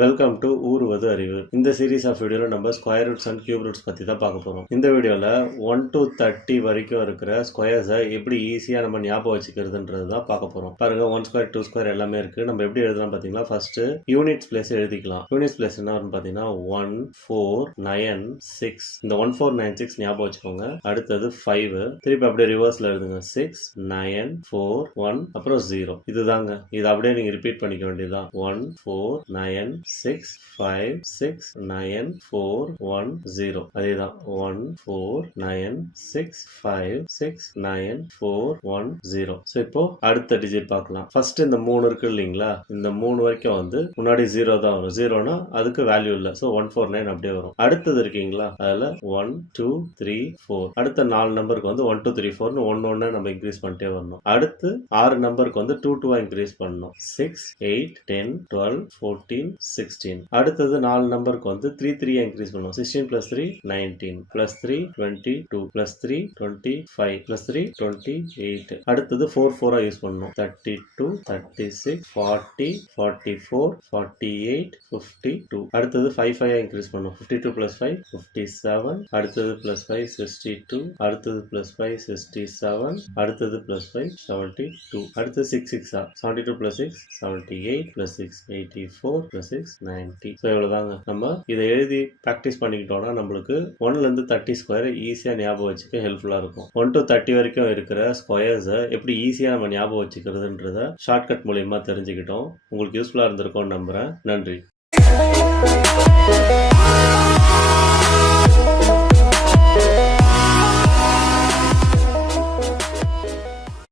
Welcome to ஊறுவது அறிவு. இந்த series of வீடியோல நம்ம square roots and cube roots பத்தி தான் பார்க்க போறோம். இந்த வீடியோல 1 to 30 வரைக்கும் இருக்கிற ஸ்கொயர்ஸை எப்படி ஈஸியா நம்ம ஞாபகம் வச்சுக்கிறதுன்றது தான் பார்க்க போறோம். பாருங்க 1 ஸ்கொயர் 2 ஸ்கொயர் எல்லாமே இருக்கு. நம்ம எப்படி எழுதலாம் பாத்தீங்கன்னா ஃபர்ஸ்ட் யூனிட்ஸ் பிளேஸ் எழுதிக்கலாம். யூனிட்ஸ் பிளேஸ் என்ன வரும்னு பாத்தீங்கன்னா 1 4 9 6. இந்த 1 4 9 6 ஞாபகம் வச்சுக்கோங்க. அடுத்தது 5, திருப்பி அப்படியே ரிவர்ஸ்ல எழுதுங்க 6 9 4 1 அப்புறம் 0. இதுதாங்க. இது அப்படியே நீங்க ரிப்பீட் பண்ணிக்க வேண்டியதுதான். 1 4 9 6 5 6 9 4 1 0. அதேதான் 1 4 9 6 5 6 9 4 1 0. ஸோ இப்போ அடுத்த டிஜிட் பார்க்கலாம். ஃபர்ஸ்ட் இந்த 3 இருக்கு இல்லைங்களா, இந்த 3 வரைக்கும் வந்து முன்னாடி 0 தான் வரும். 0னா அதுக்கு வேல்யூ இல்லை. ஸோ 149 அப்படியே வரும். அடுத்தது இருக்கீங்களா, அதில் 1 2 3 4. அடுத்த 4 நம்பருக்கு வந்து 1 2 3 4 ஒன்னு நம்ம இன்க்ரீஸ் பண்ணிட்டே வரணும். அடுத்து 6 நம்பருக்கு வந்து 2 2 இன்க்ரீஸ் பண்ணணும். 6 8 10 12 14 16. அடுத்தது 4 நம்பருக்கு வந்து 3 3 இன்க்ரீஸ் பண்ணுவோம். 16 plus 3 19 plus 3 22 plus 3 25 plus 3 28. அடுத்தது 4 4 யூஸ் பண்ணுவோம். 32 36 40 44 48 52. அடுத்தது 5 5 இன்க்ரீஸ் பண்ணுவோம். 52 plus 5 57. அடுத்தது plus 5 62. அடுத்தது plus 5 67. அடுத்தது plus 5 72. அடுத்தது 6 6 72 plus 6 78 plus 6 84 plus 6 90. ஸோ இவ்வளோதாங்க. நம்ம இதை எழுதி ப்ராக்டிஸ் பண்ணிக்கிட்டோம்னா நம்மளுக்கு 1லேருந்து 30 ஸ்கொயர் ஈஸியாக ஞாபகம் வச்சுக்க ஹெல்ப்ஃபுல்லாக இருக்கும். 1 to 30 வரைக்கும் இருக்கிற ஸ்கொயர்ஸை எப்படி ஈஸியாக நம்ம ஞாபகம் வச்சுக்கிறதுன்றத ஷார்ட்கட் மூலியமாக தெரிஞ்சுக்கிட்டோம். உங்களுக்கு யூஸ்ஃபுல்லாக இருந்திருக்கும்னு நம்புகிறேன். நன்றி.